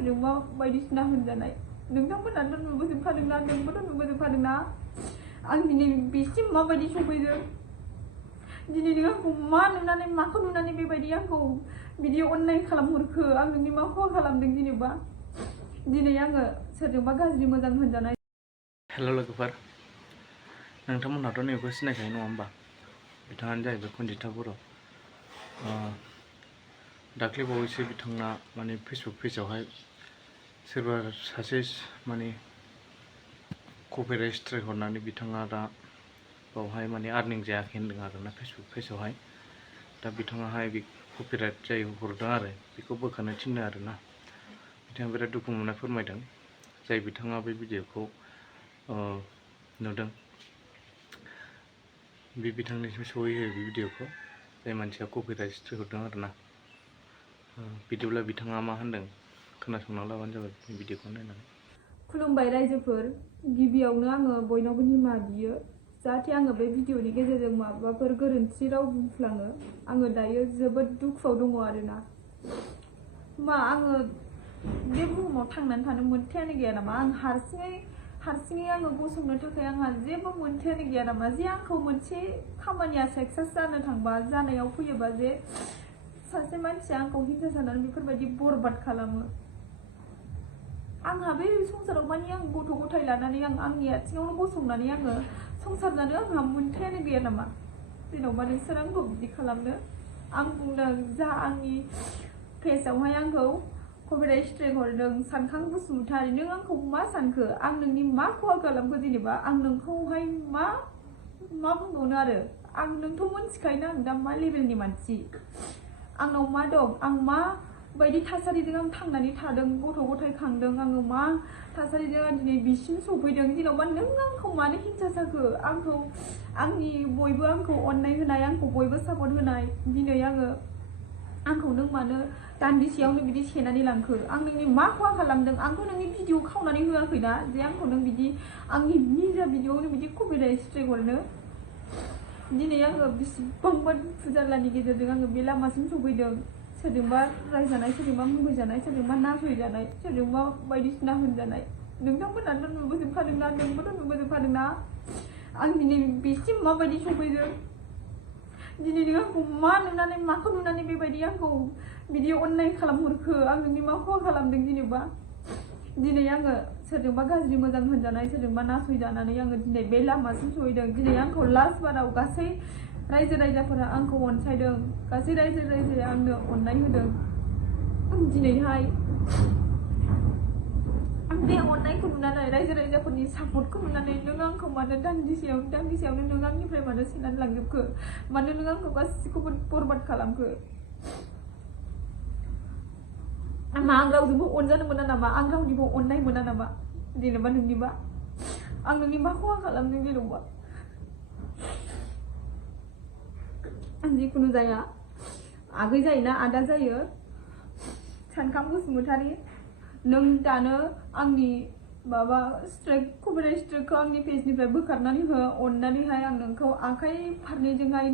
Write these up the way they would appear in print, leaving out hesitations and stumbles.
सोरजोंबा बायदिसिना होनजानाय नोंथांमोनाथ' नुबोजोबखादोंना नोंबोथ' नुबोजोबखादोंना आं दिनै बेसिम माबायदि सफैदों दिनै नों आंखौ मा नुनानै माखौ नुनानै बेबायदि आंखौ बिदि अननाय खालामहरखो आं नोंनि मा खहा खालामदों जेनेबा दिनै आङो सोरजोंबा गाज्रि मोजां होनजानाय। हेल' लोगोफोर, नोंथांमोनहाथ' नैबेखौ सिनायखायो नङा होमबा? बिथाङानो जाहैबाय कन्दिता बर'। दाख्लै बावैसो बिथाङा माने फेसबुक पेजावहाय सोरबा सासे माने कपिराइट स्ट्राइक हरनानै बिथाङा दा बावहाय माने आर्निं जायाखै होनदों आरोना फेसबुक पेजावहाय। दा बिथाङाहाय बे कपिराइट जाय हरदों आरो बेखौ बोखारनो थिनदों आरोना। बिथाङा बिराद दुखु मोननाय फोरमायदों। जाय बिथाङा बे भिडिअखौ नुदों बे बिथांनिसिम सहैहोयो बे भिडिअखौ, जाय मानसिया कपिराइट स्ट्राइक हरदों आरोना। बिदिब्ला बिथाङा मा होनदों खोनासंना लाबानो जाबाय बे भिडिअखौ नायनानै। खुलुमबाय रायजोफोर, गिबियावनो आङो बयनावबो निमाहा बियो जाहाथे आङो बे भिडिअनि गेजेरजों माबाफोर गोरोन्थि राव बुंफ्लाङो। आङो दायो जोबोद दुखुआव दङ आरोना। मा आङो बे बुहुमाव थांनानै थानो मोन्थायानो गैया नामा? आं हारसिङै आङो गसंनो थाखाय आंहा जेबो मोन्थायानो गैया नामा? जे आंखौ मोनसे खामानिया साक्सेस जानो थांबा जानायाव फैयोबा जे सासे मानसिया आंखौ हिंसा जानानै बेफोरबायदि बरबाद खालामो। आंहा बे संसाराव माने आं गथ' गथाय लानानै आंनि आथिङावनो गसंनानै आङो संसार जानो आंहा मोन्थायानो गैया नामा? जेन'बा नोंसोर आंखौ बिदि खालामनो। आं बुंदों जा आंनि पेजावहाय आंखौ कपिराइट स्ट्राइक हरदों सानखां बसुमतारी, नों आंखौ मा सानखो? आं नोंनि मा खहा खालामखो जेनेबा? आं नोंखौहाय मा बुंबावनो आरो? आं नोंथ' मोनथिखायोना आं दा मा लेभेलनि मानसि, आंनाव मा दं, आं मा बायदि थासारिजों आं थांनानै थादों, गथ' गथाय खांदों, आङो मा थासारिजों आं दिनै बिसिम सफैदों। जेन'बा नों आंखौ मानो हिंसा जाखो? आंनि बयबो आंखौ अननाय होनाय, आंखौ बयबो सापर्ट होनाय, दिनै आंखौ नों मानो दान्दिसेयावनो बिदि सेनानै लांखो? आं नोंनि मा खहा खालामदों? आंथ' नोंनि भिडिअ खावनानै होआखैना जे आंखौ नों बिदि आंनि निजा भिडिअआवनो बिदि कपिराइट स्ट्राइक हरनो। दिनै आङो बेसेबांबा दुखु जारलानि गेजेरजों आङो बे लामासिम सफैदों। सोरजोंबा रायजानाय, सोरजोंबा मुगैजानाय, सोरजोंबा नासयजानाय, सोरजोंबा बायदिसिना होनजानाय नोंथांमोनाथ' नुबोजोबखादोंना नोंबोथ' नुबोजोबखादोंना आं दिनै बेसिम माबायदि सफैदों। दिनै नों आंखौ मा नुनानै माखौ नुनानै बेबायदि आंखौ बिदि अननाय खालामहरखो? आं नोंनि मा खहा खालामदों जेनेबा? दिनै आङो सोरजोंबा गाज्रि मोजां होनजानाय, सोरजोंबा नासयजानानै आङो दिनै बे लामासिम सहैदों। दिनै आंखौ लास्ट बाराव गासै रायजो राजाफोरा आंखौ अनसायदों, गासै रायजो राजाया आंनो अननाय होदों। दिनैहाय आं बे अननायखौ नुनानै, रायजो राजाफोरनि सापर्टखौ नुनानै नों आंखौ मानो दान्दिसेयावनो नों आंनिफ्राय मानो सेनानै लांजोबखो? मानो नों आंखौ गासिखौबो बरबाद खालामखो? आं रावजोंबो अनजानो मोना नामा? आं रावनिबो अननाय मोना नामा? जेनेबा नोंनिबा आं नोंनि मा खहा खालामदों जेनेबा? जिखुनु जाया, आगै जायोना आदा जायो, सानखां बसुमतारी, नों दानो आंनि कपिराइट स्ट्राइकखौ आंनि पेजनिफ्राय बोखारनानै हो अननानैहाय। आं नोंखौ आखाइ फारनैजोंहाय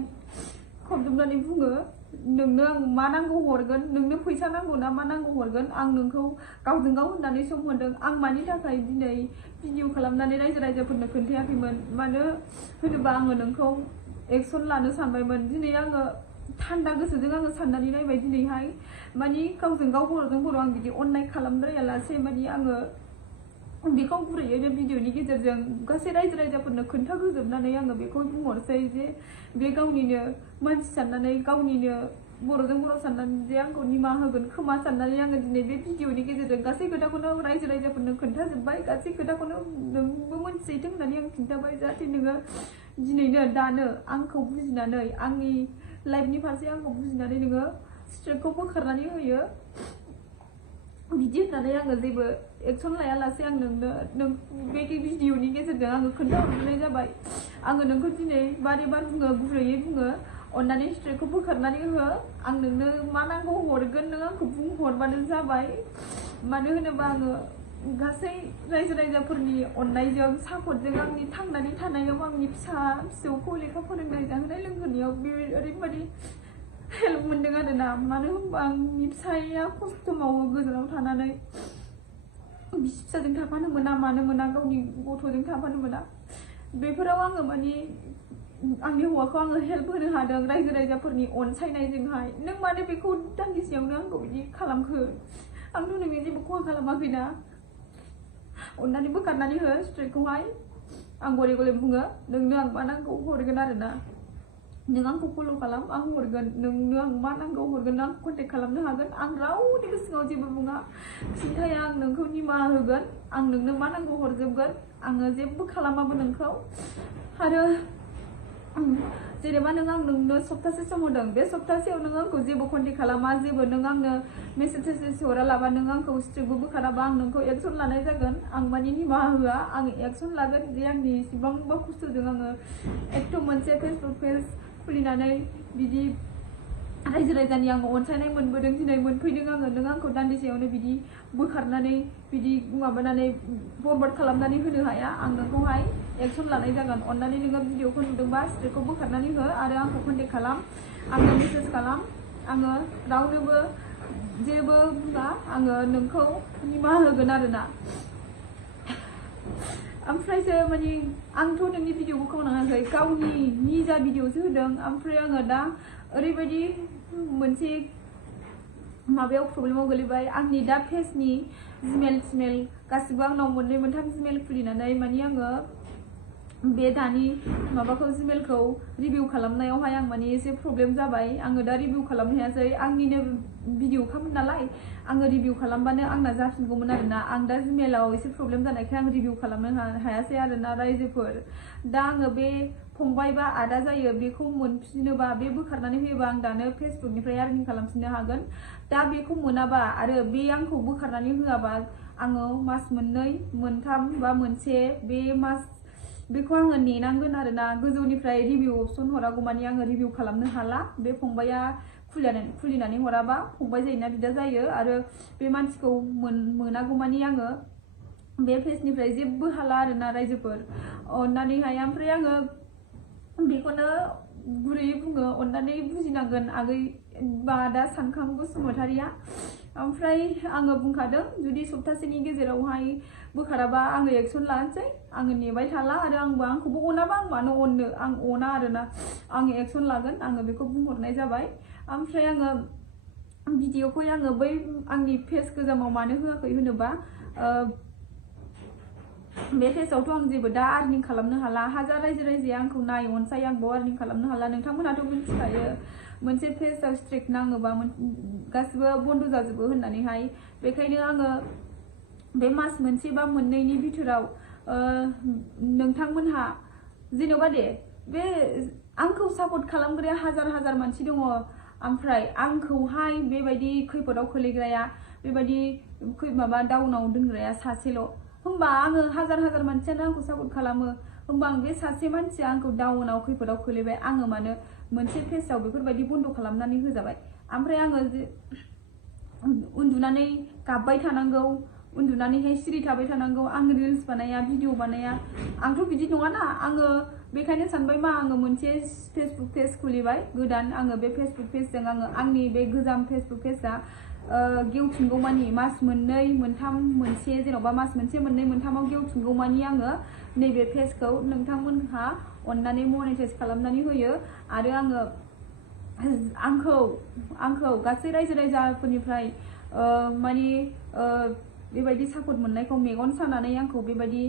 खबजोबनानै बुङो, नोंनो आं मा नांगौ हरगोन, नोंनो फैसा नांगौ ना मा नांगौ हरगोन। आं नोंखौ गावजों गाव होननानै सम होदों। आं मानि थाखाय दिनै भिडिअ खालामनानै रायजो राजाफोरनो खोन्थायाखैमोन? मानो होनोबा आङो नोंखौ एक्सन लानो सानबायमोन। दिनै आङो थान्दा गोसोजों आङो साननानै नायबाय, दिनैहाय मानि गावजों गाव बर'जों बर' आं बिदि अननाय खालामद्रायालासे मानि आङो बेखौ गुरैयैनो भिडिअनि गेजेरजों गासै रायजो राजाफोरनो खोन्थाहोजोबनानै आङो बेखौ बुंहरसै जे बे गावनिनो मानसि साननानै, गावनिनो बर'जों बर' साननानै जे आंखौ निमाहा होगोन खोमा साननानै आङो दिनै बे भिडिअनि गेजेरजों गासै खोथाखौनो रायजो राजाफोरनो खोन्थाजोब्बाय। गासै खोथाखौनो नोंबो मोनथिहैथों होननानै आं खिन्थाबाय, जाहाथे नोङो दिनैनो दानो आंखौ बुजिनानै, आंनि लाइफनि फारसे आंखौ बुजिनानै नोङो स्ट्राइकखौ बोखारनानै होयो। बिदि होननानै आङो जेबो एक्सन लायालासे आं नों बे भिडिअनि गेजेरजों आङो खोन्थाहरनाय जाबाय। आङो नोंखौ दिनै बारे बार बुङो, गुरैयै बुङो, अननानै स्ट्राइकखौ बोखारनानै हो। आं नोंनो मा नांगौ हरगोन, नों आंखौ बुंहरबानो जाबाय। मानो होनोबा आङो गासै रायजो राजाफोरनि अननायजों, सापर्टजों आंनि थांनानै थानायाव, आंनि फिसा फिसौखौ लेखा फोरोंनाय, जाहोनाय लोंहोनायाव बे ओरैबायदि हेल्प मोनदों आरोना। मानो होनबा आंनि फिसाया खस्थ' मावो गोजानाव थानानै। बिसि फिसाजों थाफानो मोना मानो मोना गावनि गथ'जों थाफानो मोना बेफोराव आङो माने आंनि हौवाखौ आङो हेल्प होनो हादों रायजो राजाफोरनि अनसायनायजोंहाय नों मानो बेखौ दान्दिसेयावनो आंखौ बिदि खालामखो आंथ' नोंनि जेबो खहा खालामाखैना अननानै बोखारनानै हो स्ट्राइकखौहाय आं गले गले बुङो नोंनो आं मा नांगौ हरगोन आरोना नों आंखौ फल' खालाम आं हरगोन नोंनो आं मा नांगौ हरगोन आं कन्टेक्ट खालामनो हागोन आं रावनिबो सिगाङाव जेबो बुङा खिन्थाया आं नोंखौ निमाहा होगोन आं नोंनो मा नांगौ हरजोबगोन आङो जेबो खालामाबो नोंखौ आरो जेनेबा नों आं नोंनो सप्तासे सम होदों बे सप्तासेयाव नों आंखौ जेबो कन्टेक्ट खालामा जेबो नों आंनो मेसेज हरालाबा नों आंखौ स्ट्रिकबो बोखाराबा आं नोंखौ एक्सन लानाय जागोन आं माने निमाहा होआ आं एक्सन लागोन जे आंनि इसिबांबा खस्थ'जों आङो एथ' मोनसे फेसबुक पेज खुलिनानै बिदि रायजो राजानि आङो अनसायनाय मोनबोदों दिनै मोनफैदों आङो नों आंखौ दान्दिसेयावनो बिदि बोखारनानै बिदि माबानानै फरवार्ड खालामनानै होनो हाया आं नोंखौहाय एक्सन लानाय जागोन अननानै नोङो भिडिअखौ नुदोंबा स्ट्रिकखौ बोखारनानै हो आरो आंखौ कन्टेक्ट खालाम आंनो मेसेज खालाम आङो रावनोबो जेबो बुङा आङो नोंखौ निमाहा होगोन आरोना ओमफ्रायसो माने आंथ' नोंनि भिडिअखौ खावनाङाखै गावनि निजा भिडिअसो होदों ओमफ्राय आङो दा ओरैबायदि मोनसे माबायाव प्रब्लेमाव गोलैबाय आंनि दा पेजनि जिमेल सिमेल गासिबो आंनाव मोननै मोनथाम जिमेल खुलिनानै माने आङो बे दानि माबाखौ जिमेलखौ रिभिउ खालामनायावहाय आं माने एसे प्रब्लेम जाबाय आङो दा रिभिउ खालामनो हायासै आंनिनो भिडिअखामोन नालाय आङो रिभिउ खालामबानो आंना जाफिनगौमोन आरोना आं दा जिमेलाव एसे प्रब्लेम जानायखाय आं रिभिउ खालामनो हायासै आरोना रायजोफोर दा आङो बे फंबाय बा आदा जायो बेखौ मोनफिनोबा बे बोखारनानै होयोबा आं दानो फेसबुकनिफ्राय आर्निं खालामफिननो हागोन दा बेखौ मोनाबा आरो बे आंखौ बोखारनानै होआबा आङो मास मोननै मोनथाम बा मोनसे बे मास बेखौ आङो नेनांगोन आरोना गोजौनिफ्राय रिभिउ अपसन हरागौमानि आङो रिभिउ खालामनो हाला बे फंबाया खुलिनानै हराबा फंबाय जायोना बिदा जायो आरो बे मानसिखौ मोनागौमानि आङो बे पेजनिफ्राय जेबो हाला आरोना रायजोफोर अननानैहाय ओमफ्राय आङो बेखौनो गुरैयै बुङो अननानै बुजिनांगोन आगै बा दा सानखां बसुमतारिया ओमफ्राय आङो बुंखादों जुदि सप्तासेनि गेजेरावहाय बोखाराबा आङो एक्सन लानोसै आङो नेबाय थाला आरो आंखौबो अनाबा आं मानो अननो आं अना आरोना आङो एक्सन लागोन आङो बेखौ बुंहरनाय जाबाय ओमफ्राय आङो भिडिअखौ आङो बै आंनि पेज गोजामाव मानो होआखै होनोबा बे पेजावथ' आं जेबो दा आर्निं खालामनो हाला हाजार रायजो राजाया आंखौ नाय अनसाय आं बाव आर्निं खालामनो हाला नोंथांमोनाथ' मिथिखायो मोनसे पेजाव स्ट्रिक नाङोबा गासिबो बन्द' जाजोबो होननानैहाय बेखायनो आङो बे मास मोनसे बा मोननैनि बिथोराव नोंथांमोनहा जेन'बा दे बे आंखौ सापर्ट खालामग्राया हाजार हाजार मानसि दङ ओमफ्राय आंखौहाय बेबायदि खैफोदाव खोलैग्राया बेबायदि माबा डाउनाव दोनग्राया सासेल' होमबा आङो हाजार हाजार मानसियानो आंखौ सापर्ट खालामो होमबा आं बे सासे मानसिया आंखौ डाउनाव खैफोदाव खोलैबाय आङो मानो मोनसे पेजाव बेफोरबायदि बन्द' खालामनानै होजाबाय ओमफ्राय आङो उन्दुनानै गाबबाय थानांगौ उन्दुनानैहाय सिरि थाबाय थानांगौ आं रिल्स बानाया भिडिअ बानाया आंथ' बिदि नङाना आङो बेखायनो सानबाय मा आङो मोनसे फेसबुक पेज खुलिबाय गोदान आङो बे फेसबुक पेजजों आङो आंनि बे गोजाम फेसबुक पेजआ गेवफिनगौमानि मास मोननै मोनथाम मोनसे जेन'बा मास मोनसे मोननै मोनथामाव गेवफिनगौमानि आङो नैबे पेजखौ नोंथांमोनहा अननानै मनेटाइज खालामनानै होयो आरो आंखौ गासै रायजो राजाफोरनिफ्राय माने बेबायदि सापर्ट मोननायखौ मेगन सानानै आंखौ बेबायदि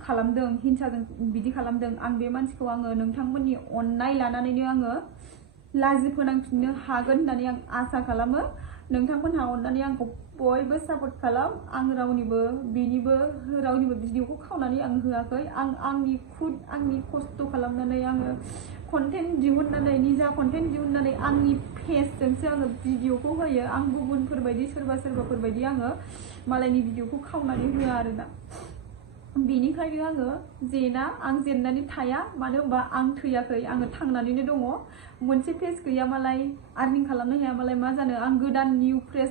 खालामदों हिंसाजों बिदि खालामदों आं बे मानसिखौ आङो नोंथांमोननि अननाय लानानैनो आङो लाजि फोनांफिननो हागोन होननानै आं आसा खालामो नोंथांमोनहा अननानै आंखौ बयबो सापर्ट खालाम आं रावनिबो भिडिअखौ खावनानै आं होआखै आंनि खस्थ' खालामनानै आङो कन्टेन्ट दिहुननानै निजा कन्टेन्ट दिहुननानै आंनि पेजजोंसो आङो भिडिअखौ होयो आं गुबुनफोरबायदि सोरबाफोरबायदि आङो मालायनि भिडिअखौ खावनानै होआ आरोना बेनिखायनो आङो आं जेननानै थाया मानो होनबा आं थैयाखै आङो थांनानैनो दङ मोनसे पेज गैया मालाय आर्निं खालामनो हाया मालाय मा जानो आं गोदान निउ पेज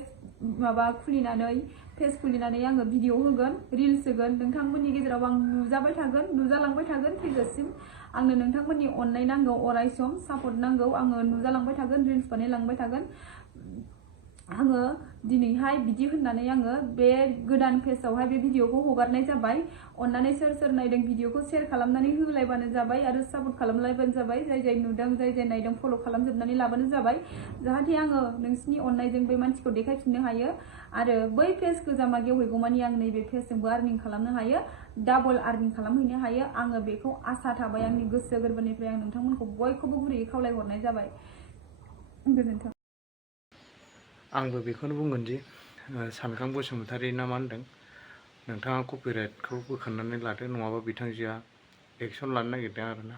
पेज खुलिनानै आङो भिडिअ होगोन रिल्स होगोन नोंथांमोननि गेजेराव आं नुजाबाय थागोन नुजालांबाय थागोन थैजासिम आंनो नोंथांमोननि अननाय नांगौ अराय सम सापर्ट नांगौ आङो नुजालांबाय थागोन रिल्स बानायलांबाय थागोन आङो दिनैहाय बिदि होननानै आङो बे गोदान पेजआवहाय बे भिडिअखौ हगारनाय जाबाय। अन्नानै सोर सोर नायदों भिडिअखौ शेयार खालामनानै होलायबानो जाबाय आरो सापर्ट खालामलायबानो जाबाय। जाय जाय नुदों जाय जाय नायदों फल' खालामजोबनानै लाबानो जाबाय, जाहाथे आङो नोंसिनि अननायजों बे मानसिखौ देखायफिननो हायो आरो बै पेज गोजामा गेवहैगौमानि आं नैबे पेजजोंबो आर्निं खालामनो हायो, डाबल आर्निं खालामहैनो हायो। आङो बेखौ आसा थाबाय, आंनि गोसो गोरबोनिफ्राय आं नोंथांमोनखौ बयखौबो गुरैयै खावलायहरनाय जाबाय। गोजोन्थों। आंबो बेखौनो बुंगोन दि सानखां बसुमतारी ना मा होनदों, नोंथाङा कपिराइटखौ बोखारनानै लादो, नङाबा बिथांजोआ एक्सन लानो नागिरदों आरोना।